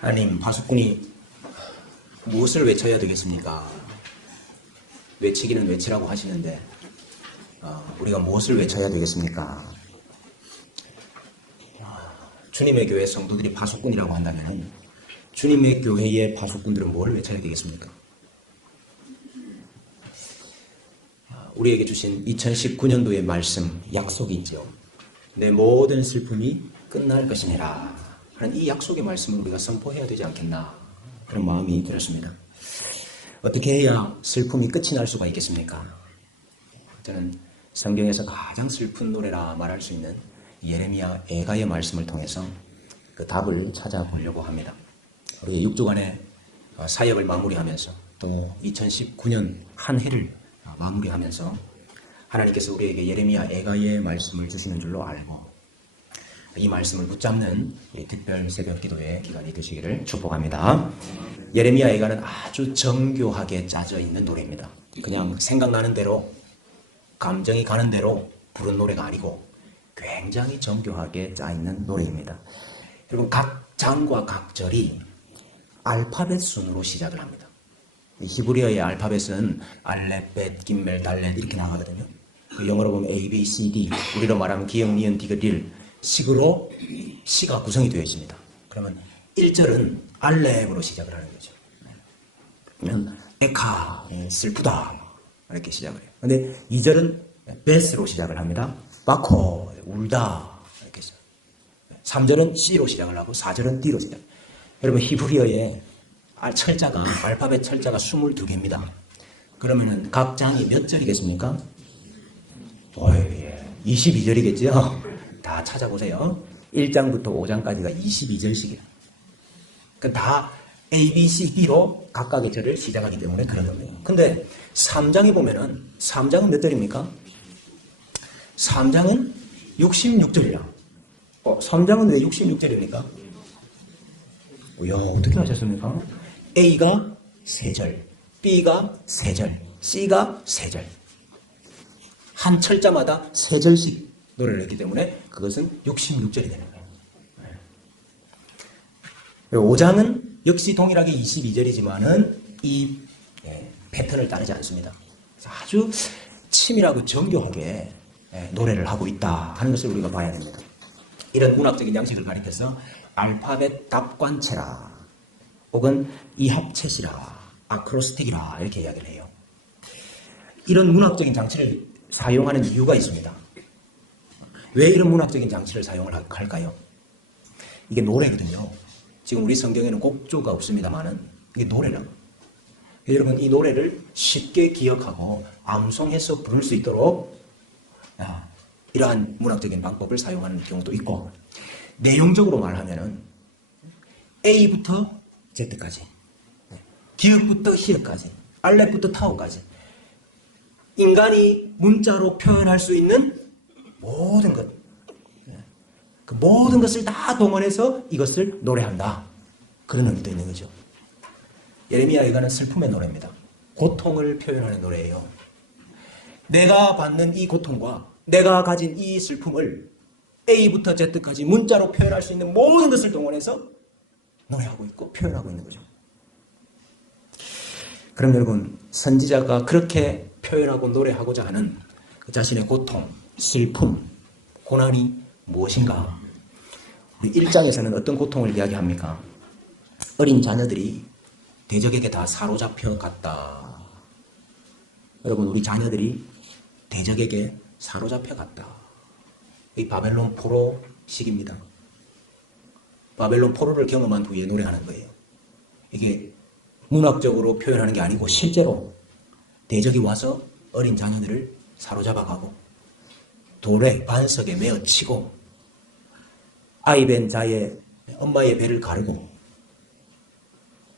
하나님, 파수꾼이 무엇을 외쳐야 되겠습니까? 외치기는 외치라고 하시는데 우리가 무엇을 외쳐야 되겠습니까? 주님의 교회 성도들이 파수꾼이라고 한다면 주님의 교회의 파수꾼들은 뭘 외쳐야 되겠습니까? 우리에게 주신 2019년도의 말씀, 약속이 있죠. 내 모든 슬픔이 끝날 것이니라 하는 이 약속의 말씀을 우리가 선포해야 되지 않겠나, 그런 마음이 들었습니다. 어떻게 해야 슬픔이 끝이 날 수가 있겠습니까? 저는 성경에서 가장 슬픈 노래라 말할 수 있는 예레미야 애가의 말씀을 통해서 그 답을 찾아보려고 합니다. 우리 6주간의 사역을 마무리하면서 또 2019년 한 해를 마무리하면서 하나님께서 우리에게 예레미야 애가의 말씀을 주시는 줄로 알고 이 말씀을 붙잡는 특별 새벽 기도의 기간이 되시기를 축복합니다. 예레미야 애가는 아주 정교하게 짜져 있는 노래입니다. 그냥 생각나는 대로, 감정이 가는 대로 부른 노래가 아니고 굉장히 정교하게 짜 있는 노래입니다. 여러분, 각 장과 각 절이 알파벳 순으로 시작을 합니다. 히브리어의 알파벳은 알렙, 벳, 김멜, 달렛 이렇게 나가거든요. 영어로 보면 A, B, C, D, 우리로 말하면 기역, 니은, 디귿, 릴 식으로 시가 구성이 되어 있습니다. 그러면 1절은 알렙으로 시작을 하는 거죠. 그러면 에카, 슬프다 이렇게 시작을 해요. 근데 2절은 벳으로 시작을 합니다. 바코, 울다 이렇게 시작. 3절은 C로 시작을 하고 4절은 D로 시작. 여러분, 히브리어의 철자가, 알파벳 철자가 22개입니다. 그러면은 각 장이 몇 절이겠습니까? 22절이겠죠? 다 찾아보세요. 1장부터 5장까지가 22절씩이에요. 그러니까 다 A, B, C, D로 각각의 절을 시작하기 때문에 그런 겁니다. 근데 3장에 보면은 3장은 몇 절입니까? 3장은 66절이야. 3장은 왜 66절입니까? 이야, 어떻게 하셨습니까? A가 3절, B가 3절, C가 3절. 한 철자마다 3절씩 노래를 했기 때문에 그것은 66절이 되는 거예요. 5장은 역시 동일하게 22절이지만은 이 패턴을 따르지 않습니다. 아주 치밀하고 정교하게 노래를 하고 있다 하는 것을 우리가 봐야 됩니다. 이런 문학적인 양식을 가리켜서 알파벳 답관체라 혹은 이합체시라, 아크로스틱이라 이렇게 이야기를 해요. 이런 문학적인 장치를 사용하는 이유가 있습니다. 왜 이런 문학적인 장치를 사용을 할까요? 이게 노래거든요. 지금 우리 성경에는 곡조가 없습니다만은 이게 노래라고. 여러분, 이 노래를 쉽게 기억하고 암송해서 부를 수 있도록 이러한 문학적인 방법을 사용하는 경우도 있고, 내용적으로 말하면은 A부터 Z까지, 기역부터 히읗까지, 알렙부터 타오까지 인간이 문자로 표현할 수 있는 모든 것, 그 모든 것을 다 동원해서 이것을 노래한다, 그런 의미도 있는 거죠. 예레미야 애가는 슬픔의 노래입니다. 고통을 표현하는 노래예요. 내가 받는 이 고통과 내가 가진 이 슬픔을 A부터 Z까지 문자로 표현할 수 있는 모든 것을 동원해서 노래하고 있고 표현하고 있는 거죠. 그럼 여러분, 선지자가 그렇게 표현하고 노래하고자 하는 그 자신의 고통, 슬픔, 고난이 무엇인가? 우리 1장에서는 어떤 고통을 이야기합니까? 어린 자녀들이 대적에게 다 사로잡혀 갔다. 여러분, 우리 자녀들이 대적에게 사로잡혀 갔다. 이 바벨론 포로 시기입니다. 바벨론 포로를 경험한 후에 노래하는 거예요. 이게 문학적으로 표현하는 게 아니고 실제로 대적이 와서 어린 자녀들을 사로잡아가고 돌에 반석에 메어 치고 아이 벤 자의 엄마의 배를 가르고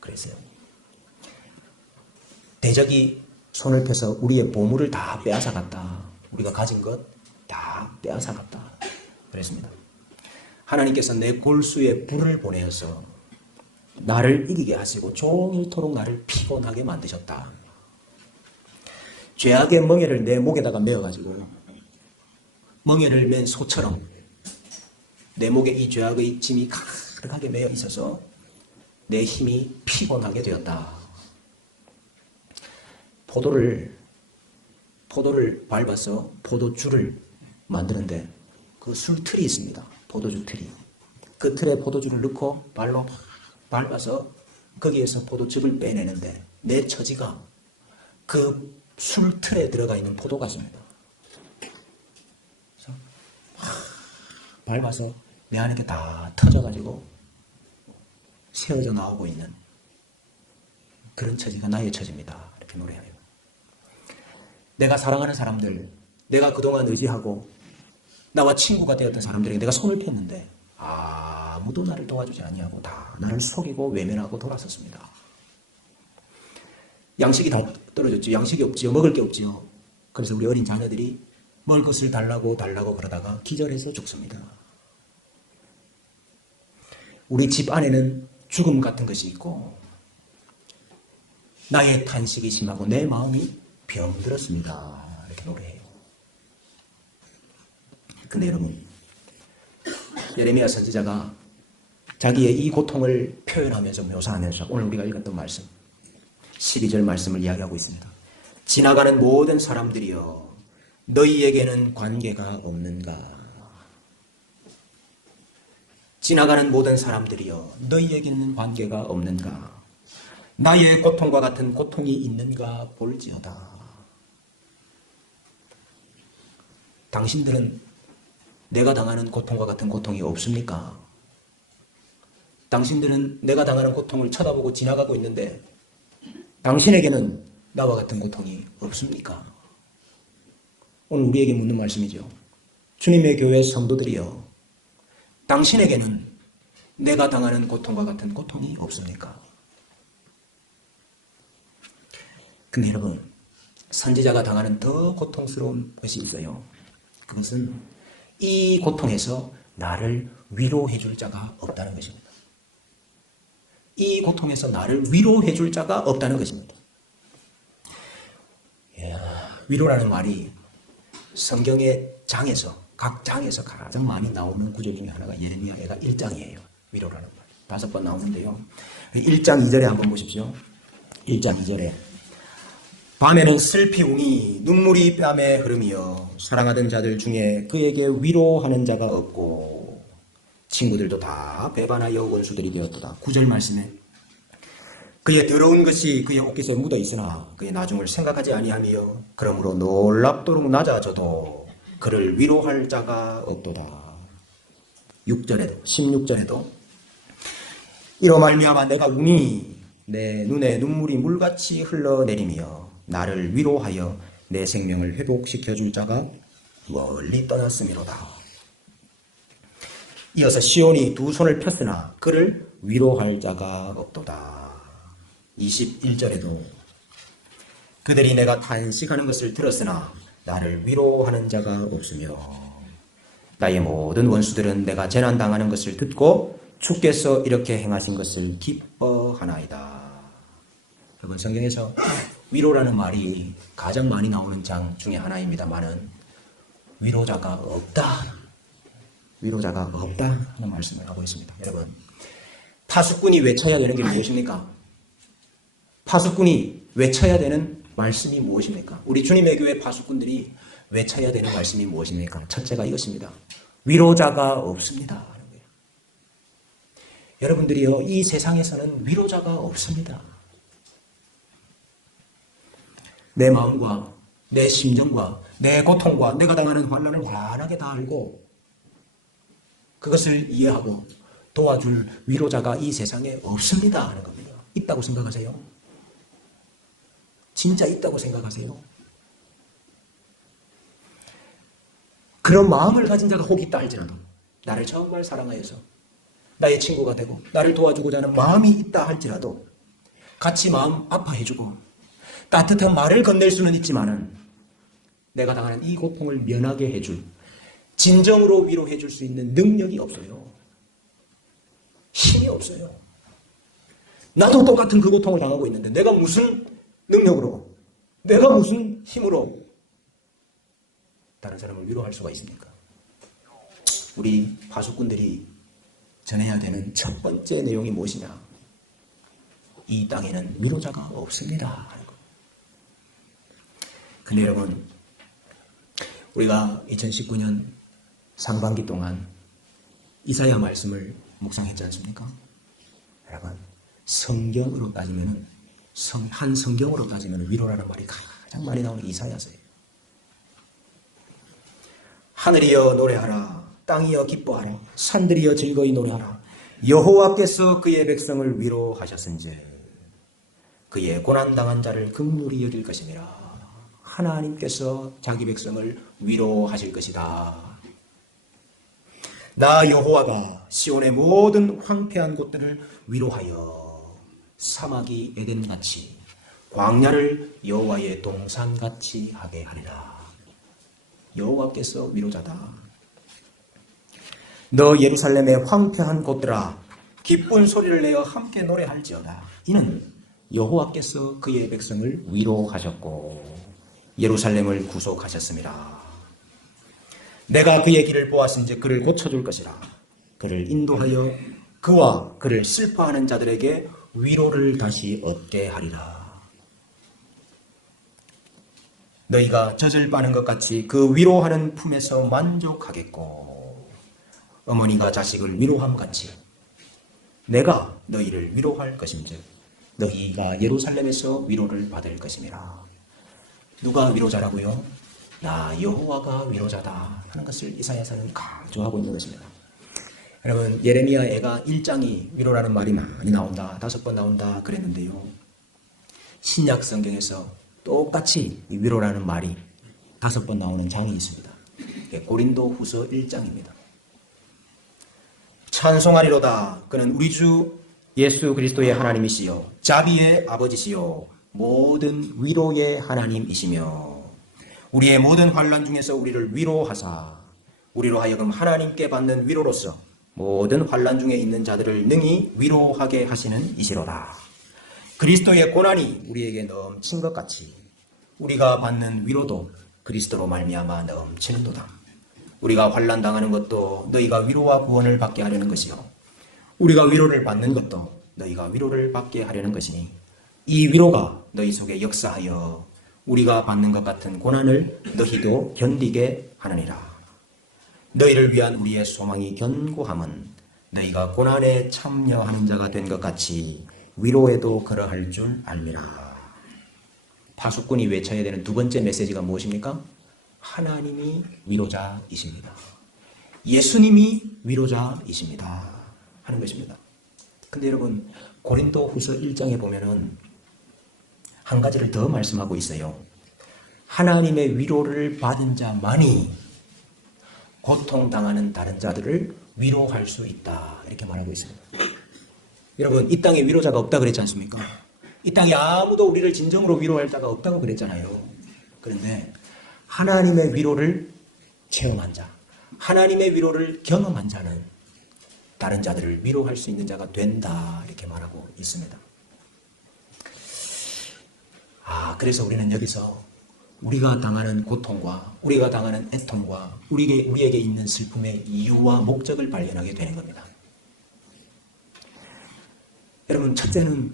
그랬어요. 대적이 손을 펴서 우리의 보물을 다 빼앗아갔다. 우리가 가진 것 다 빼앗아갔다. 그랬습니다. 하나님께서 내 골수에 불을 보내어서 나를 이기게 하시고 종일토록 나를 피곤하게 만드셨다. 죄악의 멍에를 내 목에다가 메어가지고 멍에를 맨 소처럼 내 목에 이 죄악의 짐이 가득하게 메어 있어서 내 힘이 피곤하게 되었다. 포도를 밟아서 포도주를 만드는데 그 술틀이 있습니다. 포도주 틀이. 그 틀에 포도주를 넣고 발로 밟아서 거기에서 포도즙을 빼내는데 내 처지가 그 술틀에 들어가 있는 포도 같습니다. 그래서 밟아서 내 안에 게 다 터져가지고 새어져 나오고 있는 그런 처지가 나의 처지입니다. 이렇게 노래해요. 내가 사랑하는 사람들, 내가 그동안 의지하고 나와 친구가 되었던 사람들에게 내가 손을 폈는데 아무도 나를 도와주지 아니하고 다 나를 속이고 외면하고 돌아섰습니다. 양식이 다 떨어졌죠. 양식이 없지요. 먹을 게 없지요. 그래서 우리 어린 자녀들이 먹을 것을 달라고 그러다가 기절해서 죽습니다. 우리 집 안에는 죽음 같은 것이 있고 나의 탄식이 심하고 내 마음이 병들었습니다. 이렇게 노래해요. 근데 여러분, 예레미야 선지자가 자기의 이 고통을 표현하면서 묘사하면서 오늘 우리가 읽었던 말씀 12절 말씀을 이야기하고 있습니다. 지나가는 모든 사람들이여 너희에게는 관계가 없는가? 지나가는 모든 사람들이여 너희에게는 관계가 없는가? 나의 고통과 같은 고통이 있는가 볼지어다. 당신들은 내가 당하는 고통과 같은 고통이 없습니까? 당신들은 내가 당하는 고통을 쳐다보고 지나가고 있는데 당신에게는 나와 같은 고통이 없습니까? 오늘 우리에게 묻는 말씀이죠. 주님의 교회 성도들이여 당신에게는 내가 당하는 고통과 같은 고통이 없습니까? 근데 여러분, 선지자가 당하는 더 고통스러운 것이 있어요. 그것은 이 고통에서 나를 위로해 줄 자가 없다는 것입니다. 이 고통에서 나를 위로해 줄 자가 없다는 것입니다. 위로라는 말이 성경의 장에서 각 장에서 가장 많이 나오는 구절 중에 하나가 예레미야가 1장이에요. 위로라는 말. 5번 나오는데요. 1장 2절에 한번 보십시오. 1장 2절에 밤에는 슬피 웅이 눈물이 뺨에 흐르며 사랑하던 자들 중에 그에게 위로하는 자가 없고 친구들도 다 배반하여 원수들이 되었도다. 9절 말씀에 그의 더러운 것이 그의 옷깃에 묻어 있으나 그의 나중을 생각하지 아니하며 그러므로 놀랍도록 낮아져도 그를 위로할 자가 없도다. 6절에도 16절에도 이로 말미암아 내가 우니 내 눈에 눈물이 물같이 흘러내리며 나를 위로하여 내 생명을 회복시켜 줄 자가 멀리 떠났음이로다. 이어서 시온이 두 손을 폈으나 그를 위로할 자가 없도다. 21절에도 그들이 내가 탄식하는 것을 들었으나 나를 위로하는 자가 없으며 나의 모든 원수들은 내가 재난당하는 것을 듣고 주께서 이렇게 행하신 것을 기뻐하나이다. 여러분, 성경에서 위로라는 말이 가장 많이 나오는 장 중에 하나입니다만은 위로자가 없다. 위로자가 없다 하는 말씀을 하고 있습니다. 여러분, 파수꾼이 외쳐야 되는 게 무엇입니까? 파수꾼이 외쳐야 되는 말씀이 무엇입니까? 우리 주님의 교회 파수꾼들이 외쳐야 되는 말씀이 무엇입니까? 첫째가 이것입니다. 위로자가 없습니다 하는 거예요. 여러분들이요, 이 세상에서는 위로자가 없습니다. 내 마음과 내 심정과 내 고통과 내가 당하는 환난을 환하게 다 알고 그것을 이해하고 도와줄 위로자가 이 세상에 없습니다 하는 겁니다. 있다고 생각하세요? 진짜 있다고 생각하세요? 그런 마음을 가진 자가 혹 있다 할지라도 나를 정말 사랑하여서 나의 친구가 되고 나를 도와주고자 하는 마음이 있다 할지라도 같이 마음 아파해주고 따뜻한 말을 건넬 수는 있지만은 내가 당하는 이 고통을 면하게 해줄, 진정으로 위로해 줄 수 있는 능력이 없어요. 힘이 없어요. 나도 똑같은 그 고통을 당하고 있는데 내가 무슨 능력으로, 내가 무슨 힘으로 다른 사람을 위로할 수가 있습니까? 우리 파수꾼들이 전해야 되는 첫 번째 내용이 무엇이냐? 이 땅에는 위로자가 없습니다 하는 거. 근데 여러분, 우리가 2019년 상반기 동안 이사야 말씀을 묵상했지 않습니까? 여러분, 성경으로 따지면 한 성경으로 따지면 위로라는 말이 가장 많이 나오는 이사야서예요. 하늘이여 노래하라, 땅이여 기뻐하라, 산들이여 즐거이 노래하라. 여호와께서 그의 백성을 위로하셨은즉 그의 고난당한 자를 긍휼히 여길 것이니라. 하나님께서 자기 백성을 위로하실 것이다. 나 여호와가 시온의 모든 황폐한 곳들을 위로하여 사막이 에덴같이 광야를 여호와의 동산같이 하게 하리라. 여호와께서 위로자다. 너 예루살렘의 황폐한 곳들아, 기쁜 소리를 내어 함께 노래할지어다. 이는 여호와께서 그의 백성을 위로하셨고 예루살렘을 구속하셨습니다. 내가 그의 길을 보았은즉 그를 고쳐줄 것이라. 그를 인도하여 그와 그를 슬퍼하는 자들에게 위로를 다시 얻게 하리라. 너희가 젖을 빠는 것 같이 그 위로하는 품에서 만족하겠고 어머니가 자식을 위로함 같이 내가 너희를 위로할 것임즉 너희가 예루살렘에서 위로를 받을 것임이라. 누가 위로자라고요? 나 여호와가 위로자다 하는 것을 이사야서는 강조하고 있는 것입니다. 여러분, 예레미야 애가 1장이 위로라는 말이 많이 나온다, 5번 나온다 그랬는데요. 신약 성경에서 똑같이 위로라는 말이 5번 나오는 장이 있습니다. 고린도 후서 1장입니다. 찬송하리로다. 그는 우리 주 예수 그리스도의 하나님이시요 자비의 아버지시요 모든 위로의 하나님이시며 우리의 모든 환난 중에서 우리를 위로하사 우리로 하여금 하나님께 받는 위로로서 모든 환난 중에 있는 자들을 능히 위로하게 하시는 이시로다. 그리스도의 고난이 우리에게 넘친 것 같이 우리가 받는 위로도 그리스도로 말미암아 넘치는도다. 우리가 환난 당하는 것도 너희가 위로와 구원을 받게 하려는 것이요 우리가 위로를 받는 것도 너희가 위로를 받게 하려는 것이니 이 위로가 너희 속에 역사하여 우리가 받는 것 같은 고난을 너희도 견디게 하느니라. 너희를 위한 우리의 소망이 견고함은 너희가 고난에 참여하는 자가 된 것 같이 위로에도 그러할 줄 알미라. 파수꾼이 외쳐야 되는 두 번째 메시지가 무엇입니까? 하나님이 위로자이십니다. 예수님이 위로자이십니다 하는 것입니다. 근데 여러분, 고린도 후서 1장에 보면은 한 가지를 더 말씀하고 있어요. 하나님의 위로를 받은 자만이 고통당하는 다른 자들을 위로할 수 있다 이렇게 말하고 있습니다. 여러분, 이 땅에 위로자가 없다 그랬지 않습니까? 이 땅에 아무도 우리를 진정으로 위로할 자가 없다고 그랬잖아요. 그런데 하나님의 위로를 체험한 자, 하나님의 위로를 경험한 자는 다른 자들을 위로할 수 있는 자가 된다 이렇게 말하고 있습니다. 그래서 우리는 여기서 우리가 당하는 고통과 우리가 당하는 애통과 우리에게 있는 슬픔의 이유와 목적을 발견하게 되는 겁니다. 여러분, 첫째는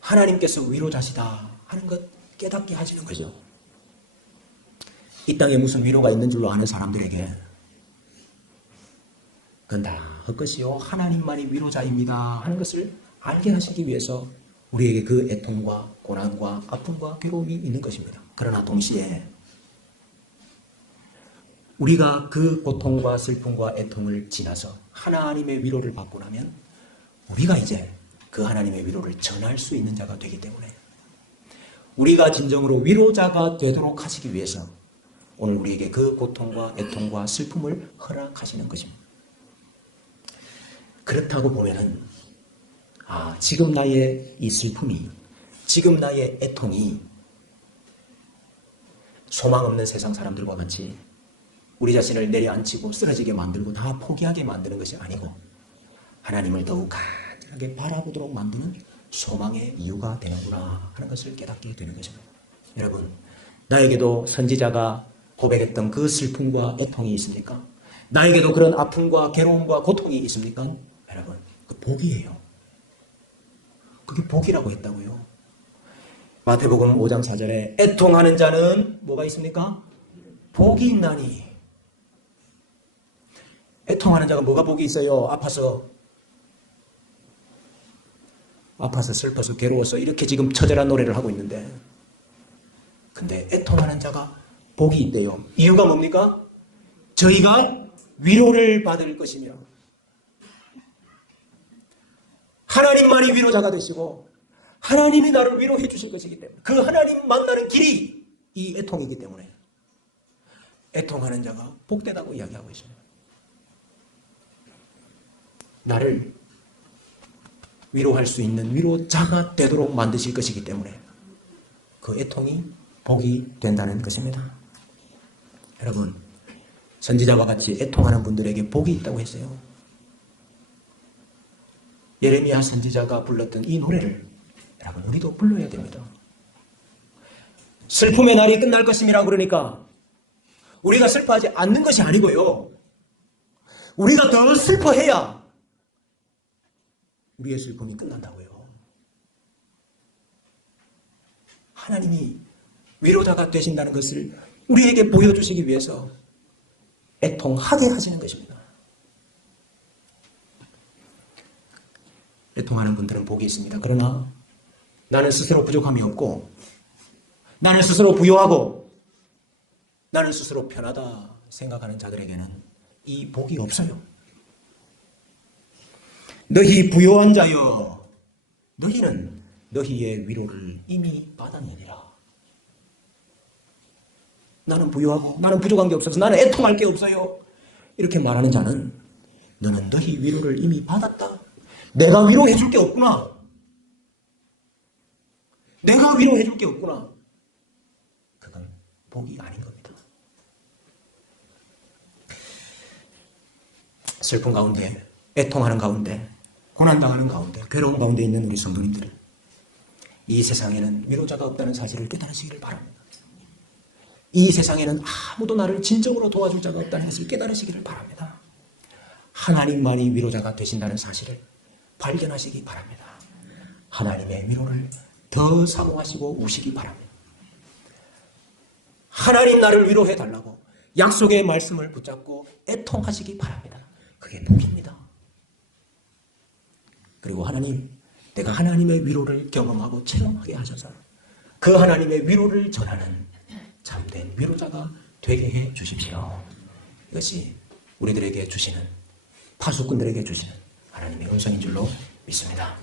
하나님께서 위로자시다 하는 것 깨닫게 하시는 거죠. 이 땅에 무슨 위로가 있는 줄로 아는 사람들에게 그건 다 헛것이요 하나님만이 위로자입니다 하는 것을 알게 하시기 위해서 우리에게 그 애통과 고난과 아픔과 괴로움이 있는 것입니다. 그러나 동시에 우리가 그 고통과 슬픔과 애통을 지나서 하나님의 위로를 받고 나면 우리가 이제 그 하나님의 위로를 전할 수 있는 자가 되기 때문에 우리가 진정으로 위로자가 되도록 하시기 위해서 오늘 우리에게 그 고통과 애통과 슬픔을 허락하시는 것입니다. 그렇다고 보면은 지금 나의 이 슬픔이, 지금 나의 애통이 소망 없는 세상 사람들과 같이 우리 자신을 내려앉히고 쓰러지게 만들고 다 포기하게 만드는 것이 아니고 하나님을 더욱 간절하게 바라보도록 만드는 소망의 이유가 되는구나 하는 것을 깨닫게 되는 것입니다. 여러분, 나에게도 선지자가 고백했던 그 슬픔과 애통이 있습니까? 나에게도 그런 아픔과 괴로움과 고통이 있습니까? 여러분, 그 복이에요. 그게 복이라고 했다고요. 마태복음 5장 4절에 애통하는 자는 뭐가 있습니까? 복이 있나니. 애통하는 자가 뭐가 복이 있어요? 아파서 슬퍼서 괴로워서 이렇게 지금 처절한 노래를 하고 있는데, 근데 애통하는 자가 복이 있대요. 이유가 뭡니까? 저희가 위로를 받을 것이며, 하나님만이 위로자가 되시고 하나님이 나를 위로해 주실 것이기 때문에, 그 하나님 만나는 길이 이 애통이기 때문에 애통하는 자가 복되다고 이야기하고 있습니다. 나를 위로할 수 있는 위로자가 되도록 만드실 것이기 때문에 그 애통이 복이 된다는 것입니다. 여러분, 선지자와 같이 애통하는 분들에게 복이 있다고 했어요. 예레미야 선지자가 불렀던 이 노래를 여러분, 우리도 불러야 됩니다. 슬픔의 날이 끝날 것임이라고 그러니까 우리가 슬퍼하지 않는 것이 아니고요, 우리가 더 슬퍼해야 우리의 슬픔이 끝난다고요. 하나님이 위로자가 되신다는 것을 우리에게 보여주시기 위해서 애통하게 하시는 것입니다. 애통하는 분들은 복이 있습니다. 그러나 나는 스스로 부족함이 없고, 나는 스스로 부요하고, 나는 스스로 편하다 생각하는 자들에게는 이 복이 없어요. 너희 부요한 자여, 너희는 너희의 위로를 이미 받았느니라. 나는 부요하고 나는 부족한 게 없어서 나는 애통할 게 없어요, 이렇게 말하는 자는 너는 너희 위로를 이미 받았다. 내가 위로해 줄 게 없구나. 내가 위로해 줄 게 없구나. 그건 복이 아닌 겁니다. 슬픔 가운데, 애통하는 가운데, 고난당하는 가운데, 괴로운 가운데 있는 우리 성도님들, 이 세상에는 위로자가 없다는 사실을 깨달으시기를 바랍니다. 이 세상에는 아무도 나를 진정으로 도와줄 자가 없다는 것을 깨달으시기를 바랍니다. 하나님만이 위로자가 되신다는 사실을 발견하시기 바랍니다. 하나님의 위로를 더 사모하시고 우시기 바랍니다. 하나님 나를 위로해 달라고 약속의 말씀을 붙잡고 애통하시기 바랍니다. 그게 복입니다. 그리고 하나님, 내가 하나님의 위로를 경험하고 체험하게 하셔서 그 하나님의 위로를 전하는 참된 위로자가 되게 해 주십시오. 이것이 우리들에게 주시는, 파수꾼들에게 주시는 하나님의 음성인 줄로 믿습니다.